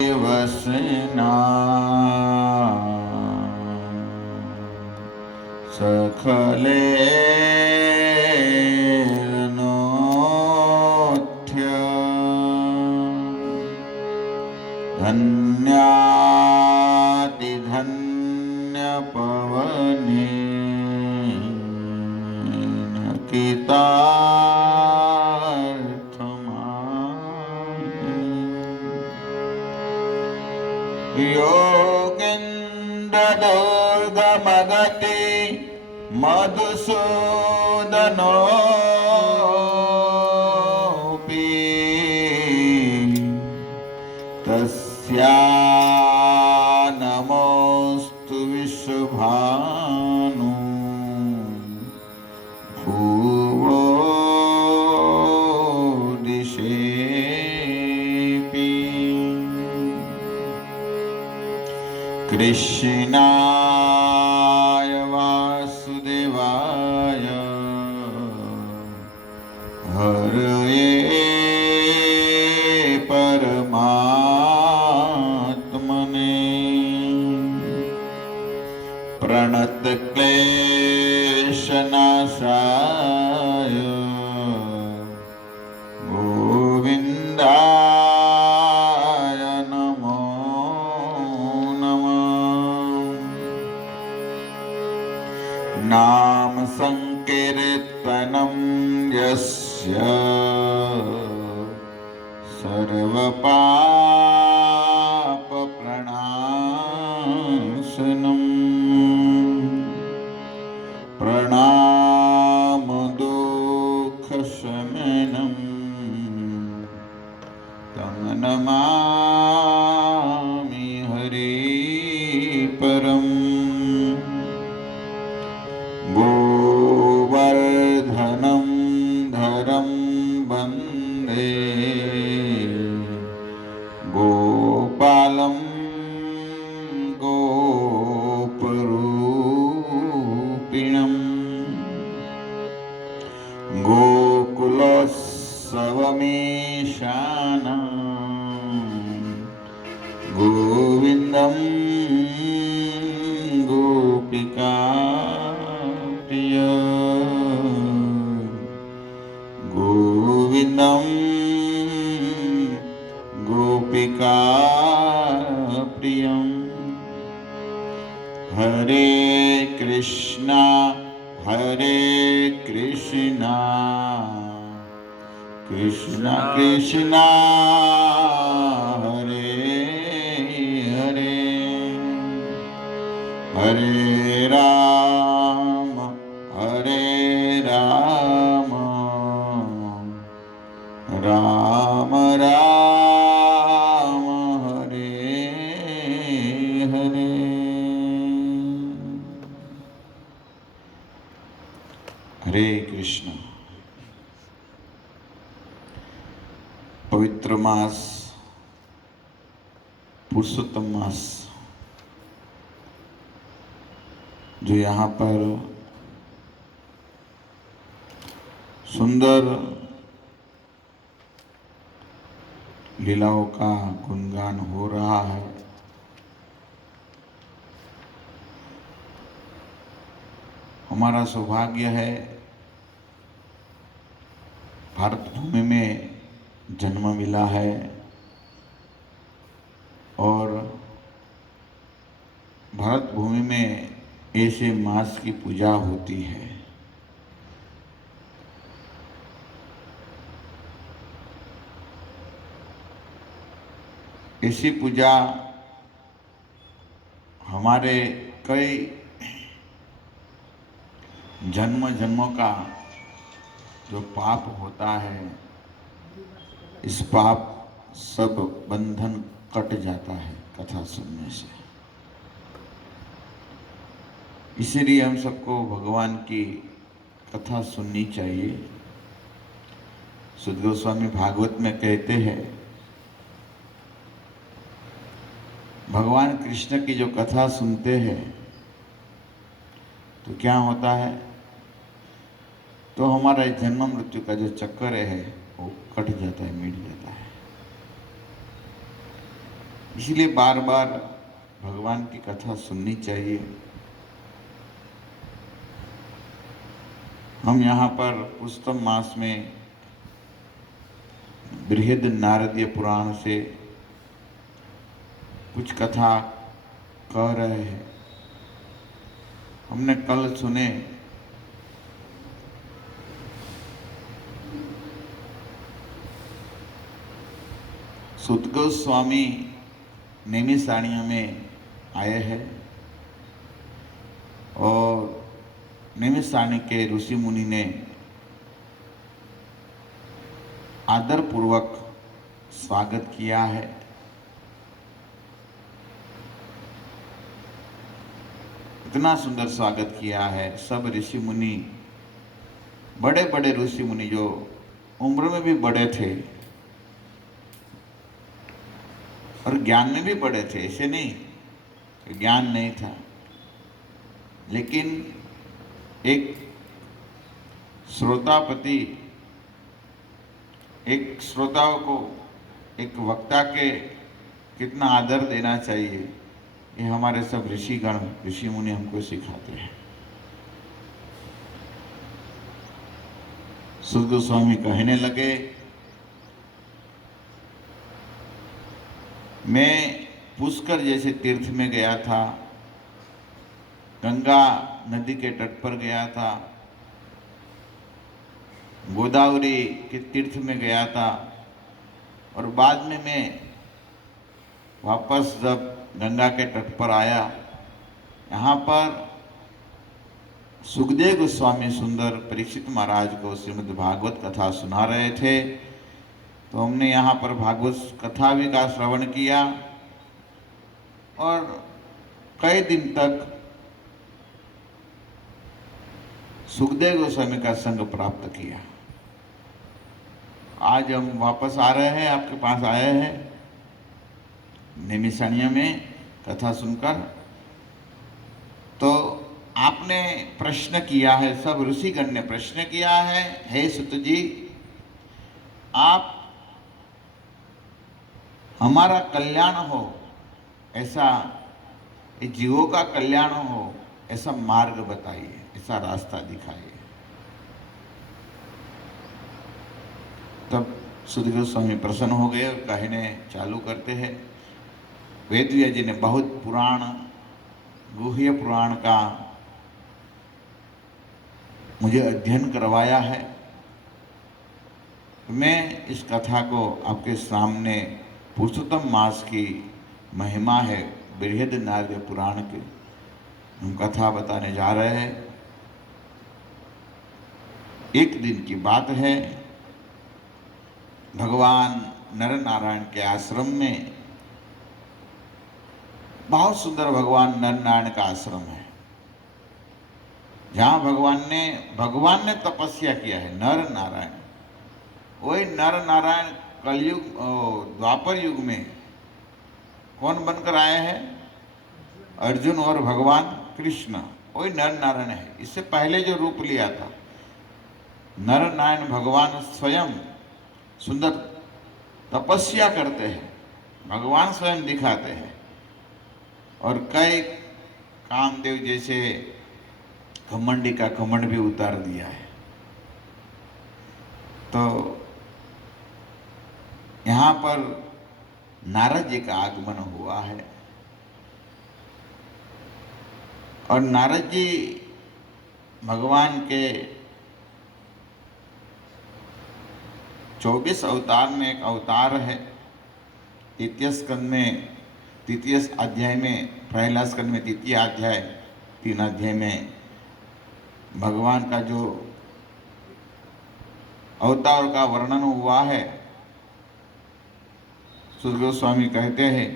वसना सखले नोथ्य धन्यातिधन्य पवने योगेन्द्रदुर्गमगति मधुसूदनोऽपि तस्या नमोऽस्तु विश्वभानु भुवो दिशेऽपि कृष्णाय वासुदेवाय हरये परमात्मने प्रणतक्लेशनाशाय गोविन्दाय नमो नाम संकीर्तनं यस्य सर्वपापप्रणाशनं प्रणामदुःखशमनं तं नमामि हरिपरम् गोवर्धनं धरं वन्दे गोपालं गोपरूपिणम् गोकुलोत्सवमेशानं गोविन्दं गोपिका गोविन्दं गोपिका प्रियं हरे कृष्णा कृष्णा कृष्णा हरे हरे हरे राम राम राम हरे हरे। हरे कृष्ण। पवित्र मास पुरुषोत्तम मास जो यहाँ पर सुंदर लीलाओं का गुणगान हो रहा है, हमारा सौभाग्य है भारत भूमि में जन्म मिला है और भारत भूमि में ऐसे मास की पूजा होती है। ऐसी पूजा हमारे कई जन्म जन्मों का जो पाप होता है, इस पाप सब बंधन कट जाता है कथा सुनने से। इसीलिए हम सबको भगवान की कथा सुननी चाहिए। सुध गोस्वामी भागवत में कहते हैं, भगवान कृष्ण की जो कथा सुनते हैं तो क्या होता है, तो हमारा जन्म मृत्यु का जो चक्कर है वो कट जाता है, मिट जाता है। इसलिए बार बार भगवान की कथा सुननी चाहिए। हम यहाँ पर पुष्टम मास में बृहद नारदीय पुराण से कुछ कथा कह रहे हैं। हमने कल सुने सुत गोस्वामी नैमिषारण्य में आए हैं और नैमिषारण्य के ऋषि मुनि ने आदर पूर्वक स्वागत किया है। इतना सुंदर स्वागत किया है। सब ऋषि मुनि, बड़े बड़े ऋषि मुनि जो उम्र में भी बड़े थे और ज्ञान में भी बड़े थे, ऐसे नहीं कि ज्ञान नहीं था, लेकिन एक श्रोतापति, एक श्रोताओं को एक वक्ता के कितना आदर देना चाहिए, ये हमारे सब ऋषिगण, ऋषि मुनि हमको सिखाते हैं। सुत गोस्वामी कहने लगे, मैं पुष्कर जैसे तीर्थ में गया था, गंगा नदी के तट पर गया था, गोदावरी के तीर्थ में गया था और बाद में मैं वापस जब गंगा के तट पर आया, यहाँ पर सुखदेव गोस्वामी सुंदर परीक्षित महाराज को श्रीमद् भागवत कथा सुना रहे थे। तो हमने यहाँ पर भागवत कथा भी का श्रवण किया और कई दिन तक सुखदेव गोस्वामी का संग प्राप्त किया। आज हम वापस आ रहे हैं, आपके पास आए हैं नैमिषारण्य में कथा सुनकर। तो आपने प्रश्न किया है, सब ऋषिगण ने प्रश्न किया है, हे सुत जी, आप हमारा कल्याण हो ऐसा, जीवों का कल्याण हो ऐसा मार्ग बताइए, ऐसा रास्ता दिखाइए। तब सुखदेव स्वामी प्रसन्न हो गए और कहने चालू करते हैं। वेदव्यास जी ने बहुत पुराण, गुह्य पुराण का मुझे अध्ययन करवाया है। मैं इस कथा को आपके सामने पुरुषोत्तम मास की महिमा है, बृहद नारदीय पुराण की हम कथा बताने जा रहे हैं। एक दिन की बात है, भगवान नर नारायण के आश्रम में, बहुत सुंदर भगवान नर नारायण का आश्रम है, जहाँ भगवान ने तपस्या किया है। नर नारायण, वही नर नारायण कलयुग द्वापर युग में कौन बनकर आए हैं? अर्जुन और भगवान कृष्ण, वही नर नारायण है। इससे पहले जो रूप लिया था नर नारायण, भगवान स्वयं सुंदर तपस्या करते हैं, भगवान स्वयं दिखाते हैं और कई कामदेव जैसे घमंडी का घमंड भी उतार दिया है। तो यहाँ पर नारद जी का आगमन हुआ है और नारद जी भगवान के 24 अवतार में एक अवतार है। तृतीय स्कंद में, तृतीय अध्याय में, पहला स्कंद में तृतीय अध्याय, 3 अध्याय में भगवान का जो अवतार का वर्णन हुआ है, सुत गोस्वामी कहते हैं,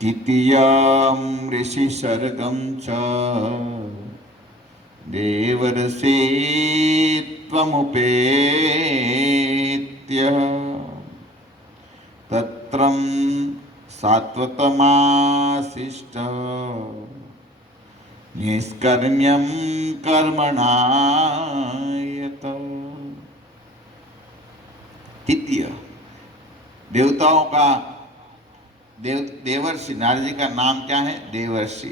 तृतीयं ऋषि सर्गं च देवर्षि त्वमुपेत्य तत्रं सात्वतमाशिष्ट निष्कर्म्यं कर्मणायत। तृतीय देवताओं का देवर्षि, नारद जी का नाम क्या है? देवर्षि।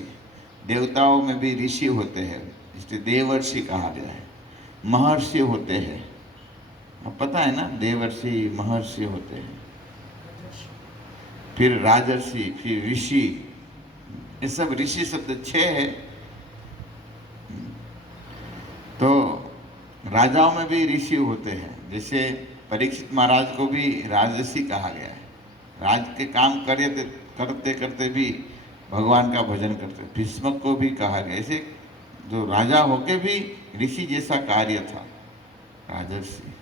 देवताओं में भी ऋषि होते हैं, इसलिए देवर्षि कहा गया है। महर्षि होते हैं, अब पता है ना, देवर्षि महर्षि होते हैं, फिर राजर्षि, फिर ऋषि। ये सब ऋषि शब्द 6 है। तो राजाओं में भी ऋषि होते हैं, जैसे परीक्षित महाराज को भी राजर्षि कहा गया है। राज के काम करते करते भी भगवान का भजन करते। भीष्मक को भी कहा गया, ऐसे जो राजा होके भी ऋषि जैसा कार्य था, राजर्षि।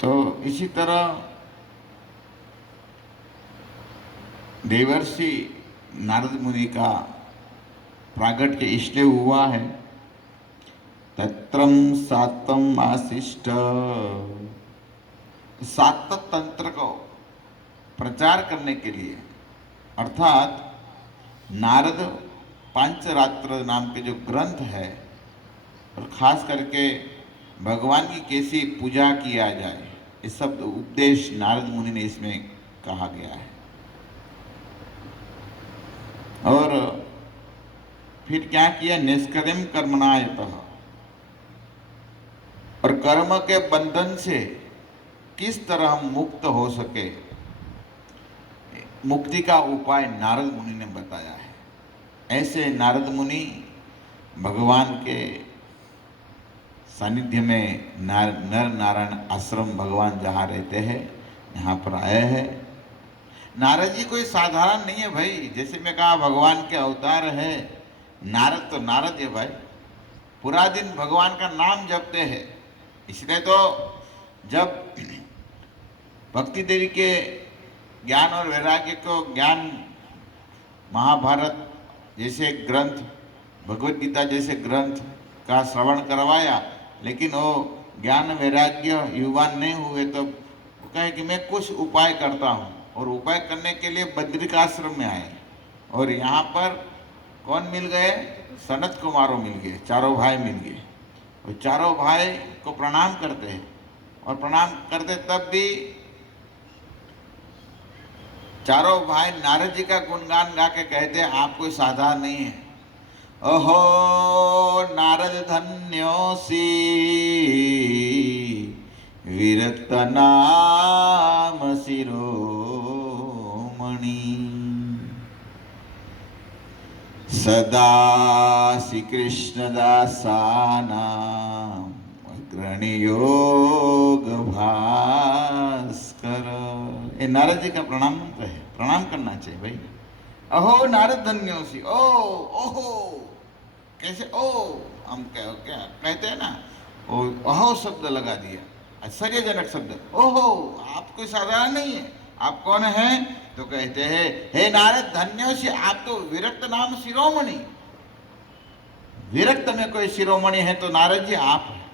तो इसी तरह देवर्षि नारद मुनि का प्रागट्य इसलिए हुआ है, तत्रम सातम आशिष्ट, सात तंत्र को प्रचार करने के लिए, अर्थात नारद पांचरात्र नाम के जो ग्रंथ है, और खास करके भगवान की कैसी पूजा किया जाए, ये सब उपदेश नारद मुनि ने इसमें कहा गया है। और फिर क्या किया? निष्कर्म कर्मणायतः, और कर्म के बंधन से किस तरह हम मुक्त हो सके, मुक्ति का उपाय नारद मुनि ने बताया है। ऐसे नारद मुनि भगवान के सानिध्य में नर नारायण आश्रम भगवान जहाँ रहते हैं, यहाँ पर आए हैं। नारद जी कोई साधारण नहीं है भाई। जैसे मैं कहा भगवान के अवतार है, नारद तो नारद है भाई, पूरा दिन भगवान का नाम जपते हैं। इसलिए तो जब भक्ति देवी के ज्ञान और वैराग्य को, ज्ञान महाभारत जैसे ग्रंथ, भगवद गीता जैसे ग्रंथ का श्रवण करवाया, लेकिन वो ज्ञान वैराग्य युवान नहीं हुए, तो वो कहे कि मैं कुछ उपाय करता हूँ, और उपाय करने के लिए बद्रिकाश्रम में आए। और यहाँ पर कौन मिल गए? सनत कुमारों मिल गए, चारों भाई मिल गए। और चारों भाई को प्रणाम करते हैं, और प्रणाम करते तब भी चारों भाई नारद जी का गुणगान गा के कहते हैं, आप कोई साधारण नहीं है। अहो नारद धन्योसी, विरक्त नाम शिरोमणि, सदा श्री कृष्ण दासानां अग्रणी योग भास्कर। ये नारद जी का प्रणाम है, प्रणाम करना चाहिए भाई। अहो नारद धन्योसी, ओ ओहो, कैसे ओ, हम क्या क्या कहते हैं ना, ओ अहो शब्द लगा दिया, आश्चर्यजनक शब्द। ओहो, आप कोई साधारण नहीं है, आप कौन हैं? तो कहते हैं, हे नारद धन्योसी, आप तो विरक्त नाम शिरोमणि। विरक्त में कोई शिरोमणि है तो नारद जी आप हैं।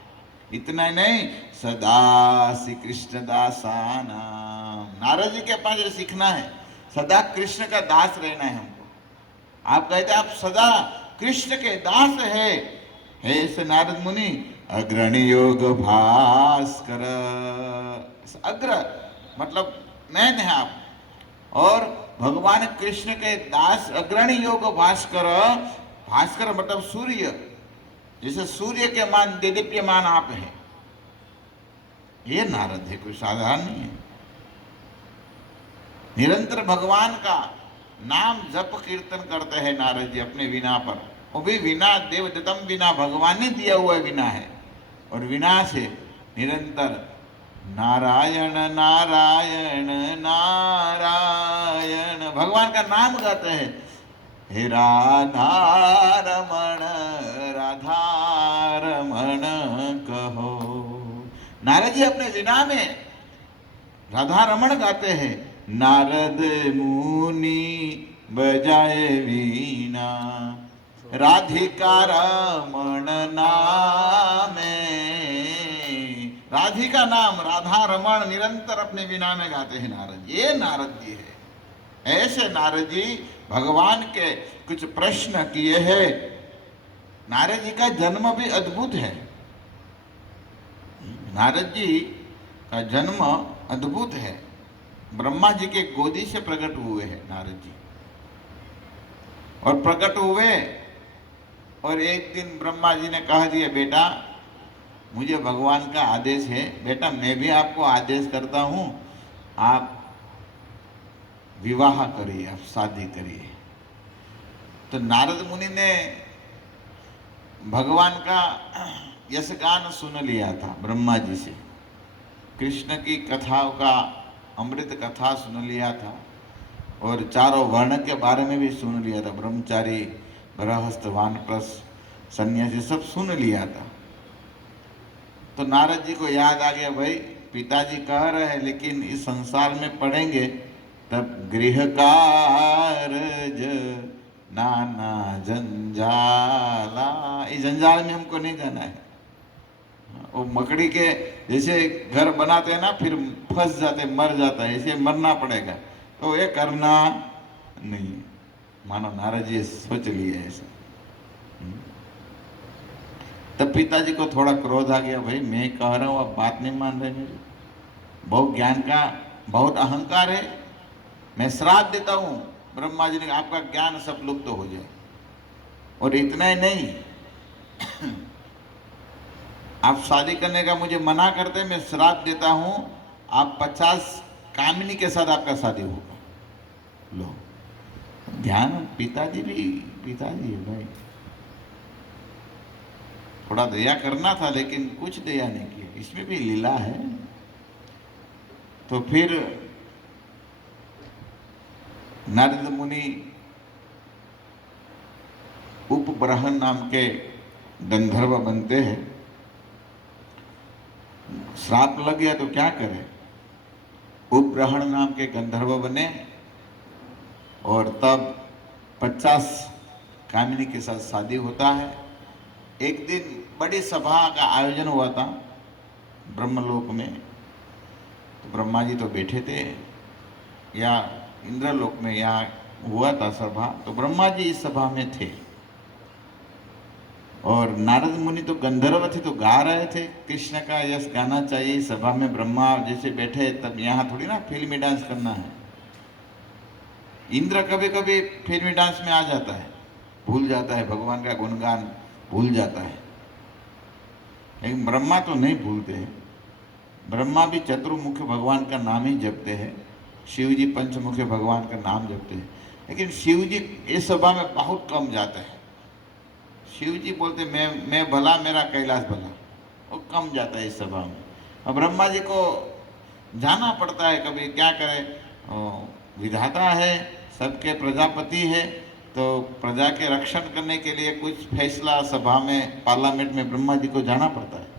इतना ही नहीं, सदा श्री कृष्ण दासाना, नारद जी के पास ये सीखना है, सदा कृष्ण का दास रहना है हमको। आप कहते हैं आप सदा कृष्ण के दास है। हे ऐसे नारद मुनि, अग्रणी योग भास्कर, अग्र मतलब मैन है आप, और भगवान कृष्ण के दास अग्रणी योग भास्कर। भास्कर मतलब सूर्य, जैसे सूर्य के मान देदीप्यमान आप हैं। ये नारद है, कोई साधारण नहीं है। निरंतर भगवान का नाम जप कीर्तन करते हैं नारद जी अपने वीणा पर। वो भी वीणा देवदत्तम वीणा, भगवान ने दिया हुआ वीणा है, और वीणा से निरंतर नारायण नारायण नारायण भगवान का नाम गाते हैं। हे राधा रमण राधा रमण कहो। नारद जी अपने वीणा में राधा रमण गाते हैं। नारद मुनि बजाए वीणा, राधिका रमण नामे। राधिका नाम राधा रमण निरंतर अपने वीणा में गाते हैं नारद। ये नारद जी है। ऐसे नारद जी भगवान के कुछ प्रश्न किए हैं। नारद जी का जन्म भी अद्भुत है। नारद जी का जन्म अद्भुत है। ब्रह्मा जी के गोदी से प्रकट हुए हैं नारद जी। और प्रकट हुए और एक दिन ब्रह्मा जी ने कह दिया, बेटा मुझे भगवान का आदेश है, बेटा मैं भी आपको आदेश करता हूं, आप विवाह करिए, आप शादी करिए। तो नारद मुनि ने भगवान का यशगान सुन लिया था ब्रह्मा जी से, कृष्ण की कथाओं का अमृत कथा सुन लिया था, और चारों वर्ण के बारे में भी सुन लिया था, ब्रह्मचारी गृहस्थ वानप्रस्थ सन्यासी सब सुन लिया था। तो नारद जी को याद आ गया, भाई पिताजी कह रहे हैं लेकिन इस संसार में पढ़ेंगे तब गृह कार्य नाना जंजाला, इस जंजाल में हमको नहीं जाना है। वो मकड़ी के जैसे घर बनाते हैं ना, फिर फंस जाते, मर जाता है, ऐसे मरना पड़ेगा, तो ये करना नहीं। मानो नारद जी सोच लिए ऐसा। तब पिताजी को थोड़ा क्रोध आ गया, भाई मैं कह रहा हूँ आप बात नहीं मान रहे मेरी, बहुत ज्ञान का बहुत अहंकार है, मैं श्राप देता हूँ ब्रह्मा जी ने, आपका ज्ञान सब लुप्त हो जाए। और इतना ही नहीं, आप शादी करने का मुझे मना करते, मैं श्राप देता हूँ आप 50 कामिनी के साथ आपका शादी होगा। लो ध्यान, पिताजी भी पिताजी है भाई, थोड़ा दया करना था लेकिन कुछ दया नहीं किया, इसमें भी लीला है। तो फिर नारद मुनि उपब्रहन नाम के गंधर्व बनते हैं। श्राप लग गया तो क्या करे, उपब्रहण नाम के गंधर्व बने, और तब 50 कामिनी के साथ शादी होता है। एक दिन बड़ी सभा का आयोजन हुआ था ब्रह्मलोक में, तो ब्रह्मा जी तो बैठे थे, या इंद्रलोक में या हुआ था सभा, तो ब्रह्मा जी इस सभा में थे। और नारद मुनि तो गंधर्व थे, तो गा रहे थे कृष्ण का यश गाना चाहिए सभा में, ब्रह्मा जैसे बैठे, तब यहाँ थोड़ी ना फिल्मी डांस करना है। इंद्र कभी कभी फिल्मी डांस में आ जाता है, भूल जाता है, भगवान का गुणगान भूल जाता है, लेकिन ब्रह्मा तो नहीं भूलते हैं। ब्रह्मा भी चतुर्मुख भगवान का नाम ही जपते हैं, शिव जी पंचमुखी भगवान का नाम जपते हैं, लेकिन शिव जी इस सभा में बहुत कम जाते हैं। शिव जी बोलते मैं भला मेरा कैलाश भला, वो कम जाता है इस सभा में। और ब्रह्मा जी को जाना पड़ता है, कभी क्या करे, विधाता है, सबके प्रजापति है, तो प्रजा के रक्षण करने के लिए कुछ फैसला सभा में, पार्लियामेंट में ब्रह्मा जी को जाना पड़ता है।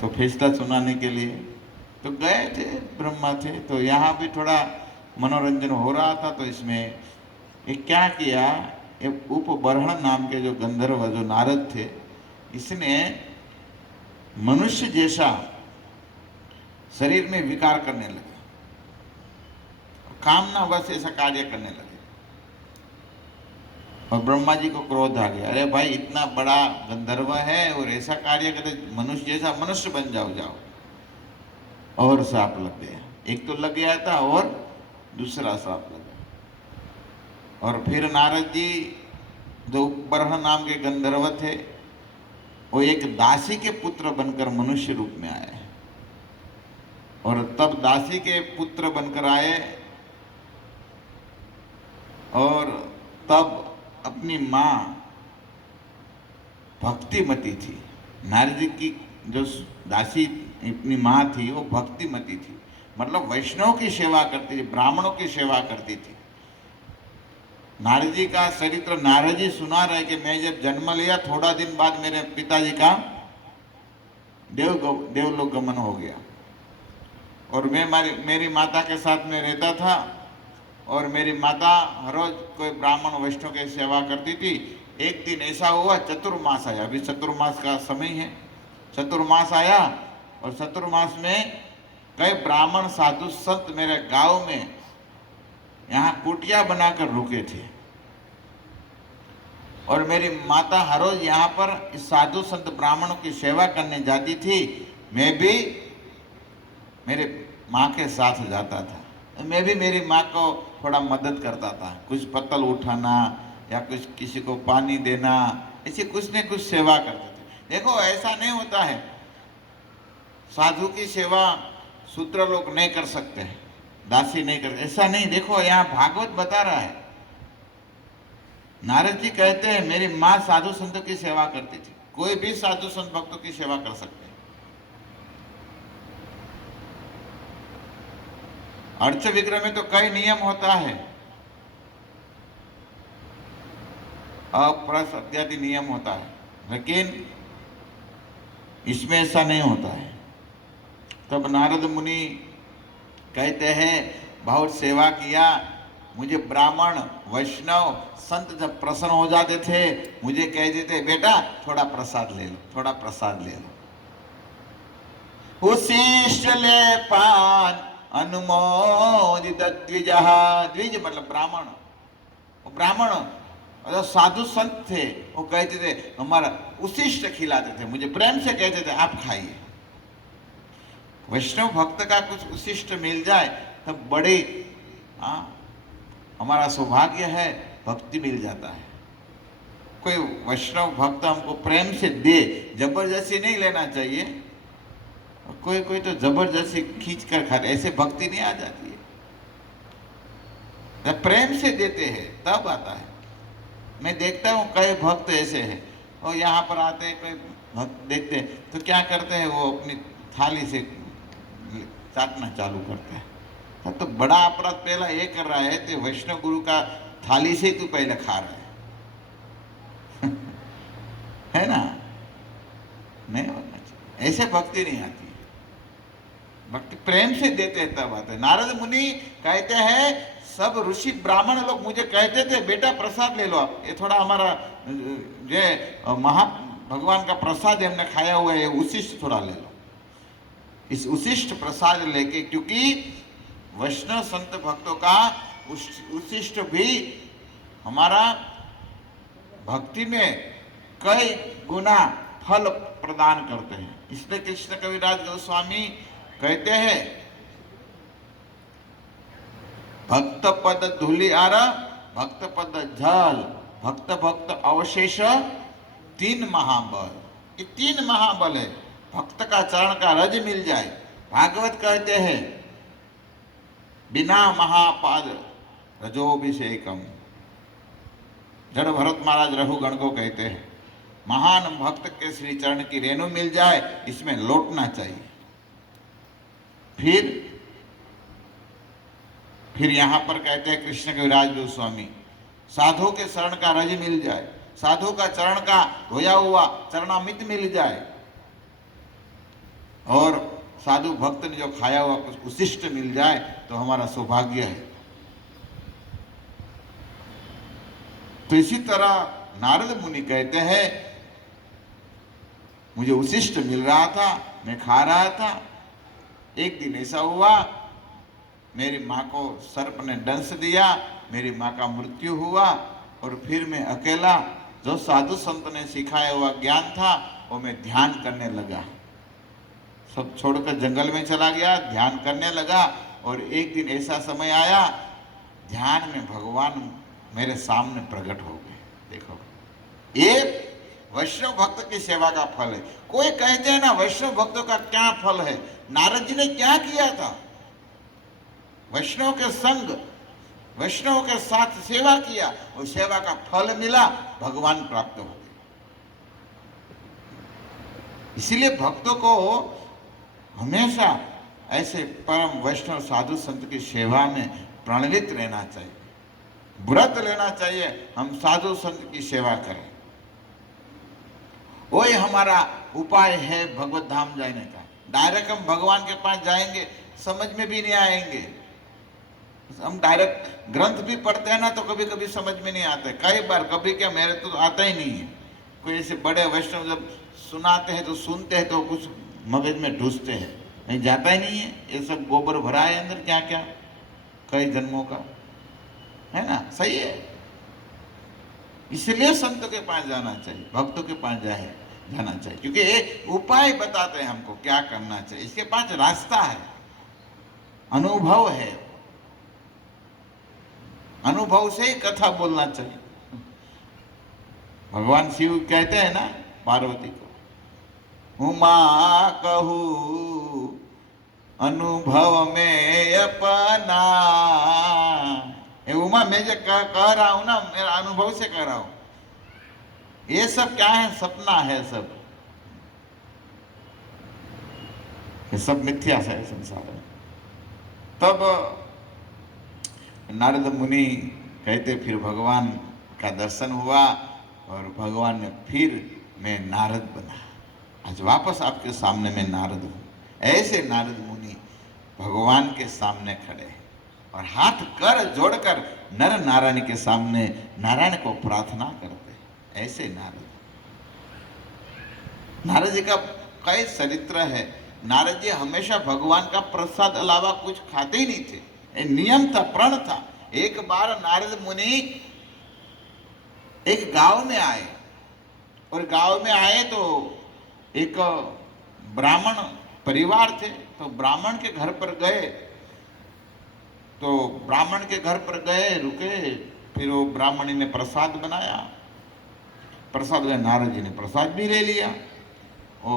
तो फैसला सुनाने के लिए तो गए थे, ब्रह्मा थे, तो यहाँ भी थोड़ा मनोरंजन हो रहा था। तो इसमें एक क्या किया, एक उपबर्हण नाम के जो गंधर्व जो नारद थे, इसने मनुष्य जैसा शरीर में विकार करने लगे, कामना बस ऐसा कार्य करने लगे। और ब्रह्मा जी को क्रोध आ गया, अरे भाई इतना बड़ा गंधर्व है और ऐसा कार्य करते, मनुष्य जैसा मनुष्य बन जाओ जाओ। और श्राप लग गया, एक तो लग गया था और दूसरा श्राप लग गया। और फिर नारद जी जो उपबर्हण नाम के गंधर्व थे, वो एक दासी के पुत्र बनकर मनुष्य रूप में आए, और तब दासी के पुत्र बनकर आए, और तब अपनी माँ भक्तिमती थी। नारद जी की जो दासी अपनी माँ थी वो भक्तिमती थी, मतलब वैष्णव की सेवा करती थी, ब्राह्मणों की सेवा करती थी। नारद जी का चरित्र नारद जी सुना रहे कि मैं जब जन्म लिया थोड़ा दिन बाद मेरे पिताजी का देवलोक गमन हो गया, और मैं मेरी माता के साथ में रहता था, और मेरी माता हर रोज कोई ब्राह्मण वैष्णव की सेवा करती थी। एक दिन ऐसा हुआ, चतुर्मास आया, अभी चतुर्मास का समय है, चतुर्मास आया, और चतुर्मास में कई ब्राह्मण साधु संत मेरे गांव में यहाँ कुटिया बनाकर रुके थे, और मेरी माता हर रोज यहाँ पर इस साधु संत ब्राह्मणों की सेवा करने जाती थी। मैं भी मेरे माँ के साथ जाता था, मैं भी मेरी माँ को थोड़ा मदद करता था, कुछ पत्तल उठाना या कुछ किसी को पानी देना, ऐसे कुछ न कुछ सेवा करते थे। देखो ऐसा नहीं होता है, साधु की सेवा शूद्र लोग नहीं कर सकते, दासी नहीं कर, ऐसा नहीं। देखो यहाँ भागवत बता रहा है, नारद जी कहते हैं मेरी माँ साधु संतों की सेवा करती थी, कोई भी साधु संत भक्तों की सेवा कर सकते हैं। अर्च विग्रह में तो कई नियम होता है, अप्रस इत्यादि नियम होता है, लेकिन इसमें ऐसा नहीं होता है। तब नारद मुनि कहते हैं बहुत सेवा किया, मुझे ब्राह्मण वैष्णव संत जब प्रसन्न हो जाते थे मुझे कह देते बेटा थोड़ा प्रसाद ले लो, थोड़ा प्रसाद ले लो। उशिष्ट ले पान अनुमोदित द्विज, द्विज मतलब ब्राह्मण, वो ब्राह्मण और साधु संत थे, वो कहते थे हमारा उशिष्ट खिलाते थे, मुझे प्रेम से कहते थे आप खाइए। वैष्णव भक्त का कुछ उशिष्ट मिल जाए तब बड़े हमारा सौभाग्य है, भक्ति मिल जाता है। कोई वैष्णव भक्त हमको प्रेम से दे, जबरदस्ती नहीं लेना चाहिए। कोई कोई तो जबरदस्ती खींच कर खाते, ऐसे भक्ति नहीं आ जाती है। जब प्रेम से देते हैं तब आता है। मैं देखता हूँ कई भक्त ऐसे हैं, और यहाँ पर आते हैं कोई भक्त देखते हैं तो क्या करते हैं, वो अपनी थाली से चाटना चालू करते हैं। तो बड़ा अपराध पहला ये कर रहा है कि वैष्णव गुरु का थाली से तू पहले खा रहा है है ना, नहीं होना चाहिए, ऐसे भक्ति नहीं आती है। भक्ति प्रेम से देते हैं तब आते हैं। नारद मुनि कहते हैं सब ऋषि ब्राह्मण लोग मुझे कहते थे बेटा प्रसाद ले लो आप, ये थोड़ा हमारा जो महा भगवान का प्रसाद हमने खाया हुआ है, उशिष्ट थोड़ा ले लो। इस उशिष्ट प्रसाद लेके, क्योंकि वैष्णव संत भक्तों का उशिष्ट भी हमारा भक्ति में कई गुना फल प्रदान करते हैं। इसलिए कृष्ण कविराज गोस्वामी कहते हैं भक्त पद धूलि आर, भक्त पद जल, भक्त भक्त अवशेष, तीन महाबल। ये तीन महाबल है, भक्त का चरण का रज मिल जाए। भागवत कहते हैं बिना महापाद रजोभिषेकम, जड़ भरत महाराज रघुगण को कहते हैं महान भक्त के श्री चरण की रेणु मिल जाए, इसमें लौटना चाहिए। फिर यहां पर कहते हैं कृष्ण कविराज गोस्वामी साधु के शरण का रज मिल जाए, साधु का चरण का धोया हुआ चरणामृत मिल जाए, और साधु भक्त ने जो खाया हुआ कुछ उशिष्ट मिल जाए तो हमारा सौभाग्य है। तो इसी तरह नारद मुनि कहते हैं मुझे उशिष्ट मिल रहा था, मैं खा रहा था, एक दिन ऐसा हुआ मेरी माँ को सर्प ने डंस दिया, मेरी माँ का मृत्यु हुआ, और फिर मैं अकेला जो साधु संत ने सिखाया हुआ ज्ञान था वो मैं ध्यान करने लगा, सब छोड़कर जंगल में चला गया, ध्यान करने लगा। और एक दिन ऐसा समय आया ध्यान में भगवान मेरे सामने प्रकट हो गए। देखो ये वैष्णव भक्त की सेवा का फल है। कोई कहते हैं ना वैष्णव भक्तों का क्या फल है, नारद जी ने क्या किया था, वैष्णव के संग वैष्णव के साथ सेवा किया, और सेवा का फल मिला, भगवान प्राप्त हो गए। इसीलिए भक्तों को हमेशा ऐसे परम वैष्णव साधु संत की सेवा में प्रणलित रहना चाहिए, व्रत लेना चाहिए, हम साधु संत की सेवा करें। वही हमारा उपाय है भगवत धाम जाने का। डायरेक्ट हम भगवान के पास जाएंगे समझ में भी नहीं आएंगे। हम डायरेक्ट ग्रंथ भी पढ़ते हैं ना तो कभी कभी समझ में नहीं आता है, कई बार, कभी क्या मेरे तो आता ही नहीं है। कोई ऐसे बड़े वैष्णव जब सुनाते हैं तो सुनते हैं तो कुछ मगज में ढूंसते हैं, नहीं जाता ही नहीं है। ये सब गोबर भरा है अंदर क्या क्या कई जन्मों का, है ना, सही है। इसलिए संतों के पास जाना चाहिए, भक्तों के पास जाना चाहिए, क्योंकि ये उपाय बताते हैं हमको क्या करना चाहिए। इसके पास रास्ता है, अनुभव है, अनुभव से ही कथा बोलना चाहिए। भगवान शिव कहते हैं ना पार्वती को, उमा कहू अनुभव में अपना। ये उमा मैं जो कह रहा हूं ना, मेरा अनुभव से कह रहा हूं। ये सब क्या है? सपना है सब, ये सब मिथ्या सा है संसार में। तब नारद मुनि कहते फिर भगवान का दर्शन हुआ और भगवान ने फिर मैं नारद बना, आज वापस आपके सामने मैं नारद हूँ। ऐसे नारद मुनि भगवान के सामने खड़े हैं और हाथ कर जोड़कर नर नारायण के सामने नारायण को प्रार्थना करते हैं। ऐसे नारद, नारद जी का कई चरित्र है। नारद जी हमेशा भगवान का प्रसाद अलावा कुछ खाते ही नहीं थे, ये नियम था, प्रण था। एक बार नारद मुनि एक गांव में आए और गांव में आए तो एक ब्राह्मण परिवार थे, तो ब्राह्मण के घर पर गए, तो ब्राह्मण के घर पर गए, रुके, फिर वो ब्राह्मणी ने प्रसाद बनाया, प्रसाद नारद जी ने प्रसाद भी ले लिया। वो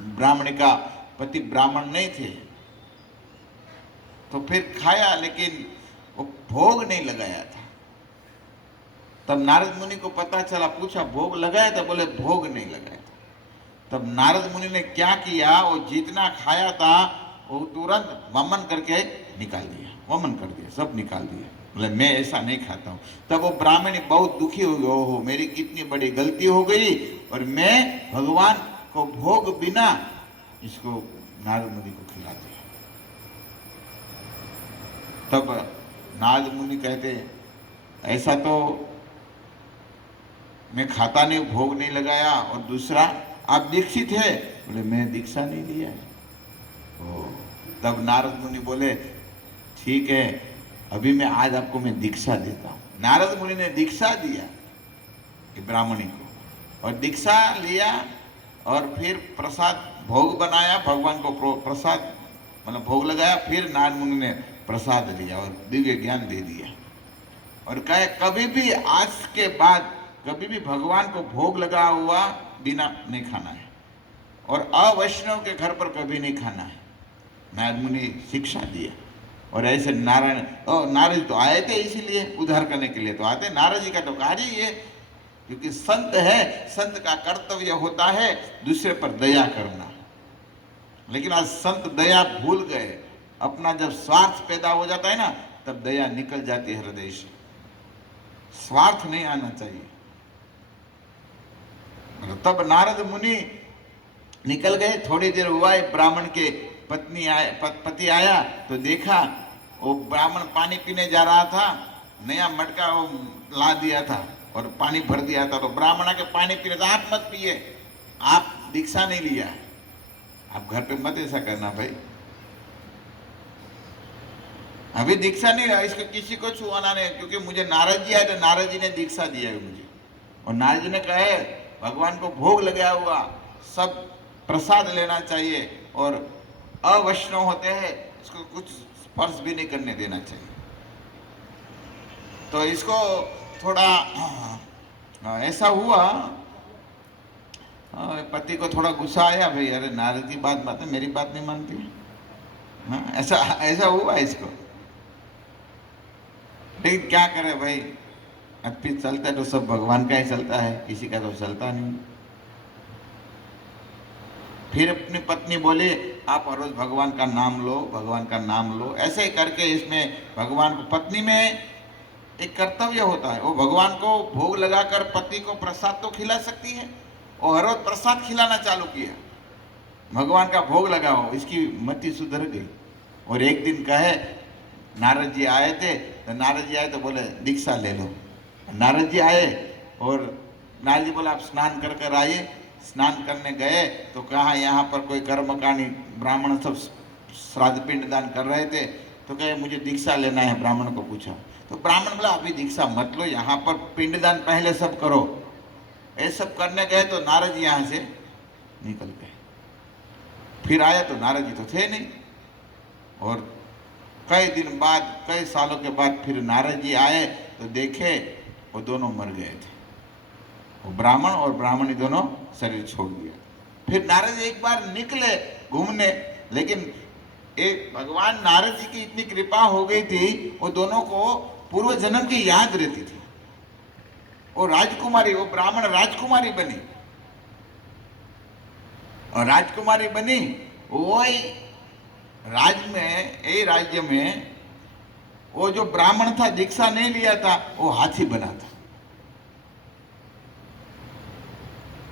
ब्राह्मण का पति ब्राह्मण नहीं थे, तो फिर खाया, लेकिन वो भोग नहीं लगाया था। तब नारद मुनि को पता चला, पूछा भोग लगाया था? बोले भोग नहीं लगाया था। तब नारद मुनि ने क्या किया, वो जितना खाया था वो तुरंत वमन करके निकाल दिया, वमन कर दिया, सब निकाल दिया। बोले मैं ऐसा नहीं खाता हूँ। तब वो ब्राह्मणी बहुत दुखी हो गई, ओहो मेरी कितनी बड़ी गलती हो गई और मैं भगवान को भोग बिना इसको नारद मुनि को खिला दिया। तब नारद मुनि कहते ऐसा तो मैं खाता नहीं, भोग नहीं लगाया, और दूसरा आप दीक्षित है? बोले मैं दीक्षा नहीं लिया है। तब नारद मुनि बोले ठीक है, अभी मैं आज आपको मैं दीक्षा देता हूँ। नारद मुनि ने दीक्षा दिया ब्राह्मणी को, और दीक्षा लिया और फिर प्रसाद भोग बनाया, भगवान को प्रसाद मतलब भोग लगाया, फिर नारद मुनि ने प्रसाद लिया और दिव्य ज्ञान दे दिया और कहे कभी भी आज के बाद कभी भी भगवान को भोग लगा हुआ बिना नहीं खाना है और अवैष्णव के घर पर कभी नहीं खाना है। नारद मुनि शिक्षा दिया। और ऐसे नारायण नारद तो आए थे इसीलिए उद्धार करने के लिए तो आते। नारद जी का तो कार्य ये, क्योंकि संत है, संत का कर्तव्य होता है दूसरे पर दया करना। लेकिन आज संत दया भूल गए, अपना जब स्वार्थ पैदा हो जाता है ना तब दया निकल जाती है हृदय से। स्वार्थ नहीं आना चाहिए। तब नारद मुनि निकल गए, थोड़ी देर हुआ ब्राह्मण के पति आया तो देखा वो ब्राह्मण पानी पीने जा रहा था, नया मटका वो ला दिया था और पानी भर दिया था। तो ब्राह्मण के पानी पी रहा था, आप मत पिए, आप दीक्षा नहीं लिया, आप घर पे मत ऐसा करना भाई, अभी दीक्षा नहीं लिया, इसको किसी को छुआना नहीं, क्योंकि मुझे नारद जी आए तो नारद जी ने दीक्षा दिया है मुझे। और नारद जी ने कहे भगवान को भोग लगाया हुआ सब प्रसाद लेना चाहिए और अवैष्णव होते हैं इसको कुछ स्पर्श भी नहीं करने देना चाहिए। तो इसको थोड़ा ऐसा हुआ, पति को थोड़ा गुस्सा आया, भाई अरे नारद की बात है, मेरी बात नहीं मानती है, ऐसा हुआ इसको। लेकिन क्या करे भाई, अर्पित चलता है तो सब भगवान का ही चलता है, किसी का तो चलता नहीं। फिर अपनी पत्नी बोले आप हर रोज भगवान का नाम लो, भगवान का नाम लो। ऐसे ही करके इसमें भगवान को, पत्नी में एक कर्तव्य होता है, वो भगवान को भोग लगाकर पति को प्रसाद तो खिला सकती है, और हर रोज प्रसाद खिलाना चालू किया, भगवान का भोग लगाओ। इसकी मति सुधर गई। और एक दिन कहे नारद जी आए थे, तो नारद जी आए तो बोले दीक्षा ले लो। नारद जी आए और नारद जी बोला आप स्नान कर कर आइए। स्नान करने गए तो कहा यहाँ पर कोई कर्मकांडी ब्राह्मण सब श्राद्ध पिंड दान कर रहे थे, तो कहे मुझे दीक्षा लेना है। ब्राह्मण को पूछा तो ब्राह्मण बोला अभी दीक्षा मत लो, यहाँ पर पिंड दान पहले सब करो। ये सब करने गए तो नारद जी यहाँ से निकल गए। फिर आया तो नारद जी तो थे नहीं। और कई दिन बाद, कई सालों के बाद फिर नारद जी आए तो देखे वो दोनों मर गए थे। वो ब्राह्मण और ब्राह्मणी दोनों शरीर छोड़ दिया। फिर नारद जी एक बार निकले घूमने, लेकिन एक भगवान नारद जी की इतनी कृपा हो गई थी, वो दोनों को पूर्व जन्म की याद रहती थी। वो राजकुमारी, वो ब्राह्मण राजकुमारी बनी, और राजकुमारी बनी वो राज्य में वो जो ब्राह्मण था, दीक्षा नहीं लिया था, वो हाथी बना था,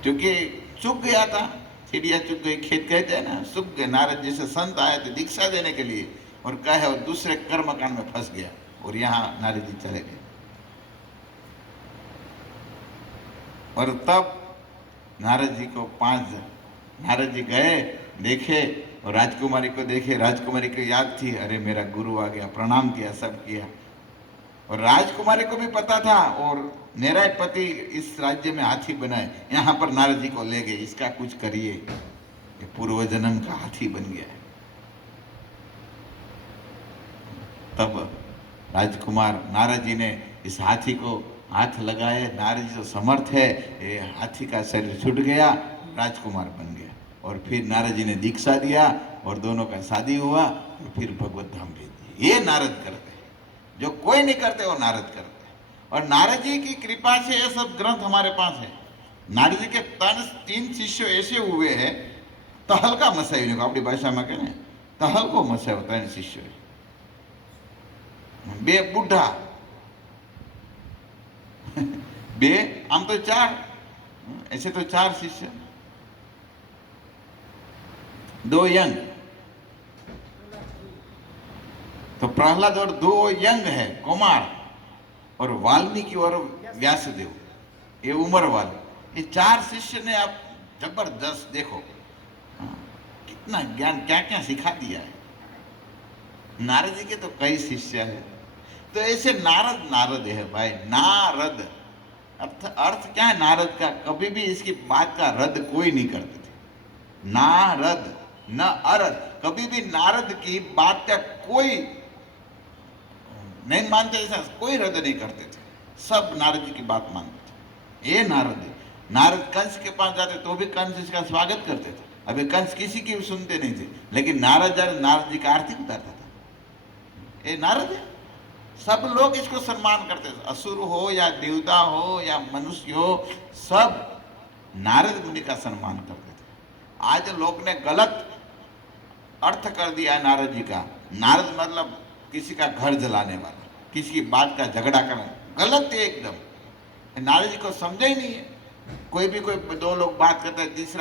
क्योंकि चुक गया था। चिड़िया चुक गई, खेत कहते हैं ना, चुक गए। नारद जैसे संत आए थे दीक्षा देने के लिए, और कहे और दूसरे कर्मकांड में फंस गया, और यहाँ नारद जी चले गए। और तब नारद जी को नारद जी गए, देखे, और राजकुमारी को देखे। राजकुमारी को याद थी, अरे मेरा गुरु आ गया, प्रणाम किया, सब किया। और राजकुमारी को भी पता था, और मेरा पति इस राज्य में हाथी बनाए, यहाँ पर नारद जी को ले गए, इसका कुछ करिए, ये पूर्व जन्म का हाथी बन गया है। तब राजकुमार नारद जी ने इस हाथी को हाथ लगाए, नारद जी तो समर्थ है, ये हाथी का शरीर छूट गया, राजकुमार बन गया। और फिर नारद जी ने दीक्षा दिया, और दोनों का शादी हुआ, और फिर भगवत धाम भेज दिए। ये नारद करते हैं, जो कोई नहीं करते वो नारद करते हैं। और नारद जी की कृपा से ये सब ग्रंथ हमारे पास है। नारद जी के 3 शिष्य ऐसे हुए हैं, तहलका मसाई, अपनी भाषा में कहें तहलको मसायो 3 शिष्य, 2 बूढ़ा, 2 आम तो 4, ऐसे तो 4 शिष्य, 2 यंग, तो प्रहलाद और 2 यंग है, कुमार, और वाल्मीकि और व्यासदेव, ये उम्र वाले, ये 4 शिष्य ने आप जबरदस्त देखो कितना ज्ञान, क्या क्या सिखा दिया है। नारद जी के तो कई शिष्य है, तो ऐसे नारद है भाई, नारद अर्थ क्या है नारद का? कभी भी इसकी बात का रद्द कोई नहीं करते थे। नारद न अरद, कभी भी नारद की बात का कोई नहीं मानते, ऐसा कोई रद्द नहीं करते थे, सब नारद जी की बात मानते थे। ये नारद है। नारद कंस के पास जाते तो भी कंस इसका स्वागत करते थे, अभी कंस किसी की भी सुनते नहीं थे, लेकिन नारद जी का आरती उतारता था। ये नारद है, सब लोग इसको सम्मान करते थे, असुर हो या देवता हो या मनुष्य हो, सब नारद मुनि का सम्मान करते थे। आज लोग ने गलत अर्थ कर दिया नारद जी का। नारद मतलब किसी का घर जलाने वाला, किसी की बात का झगड़ा करना, गलत है एकदम। नारद जी को समझा ही नहीं है। कोई 2 लोग बात करते हैं, तीसरा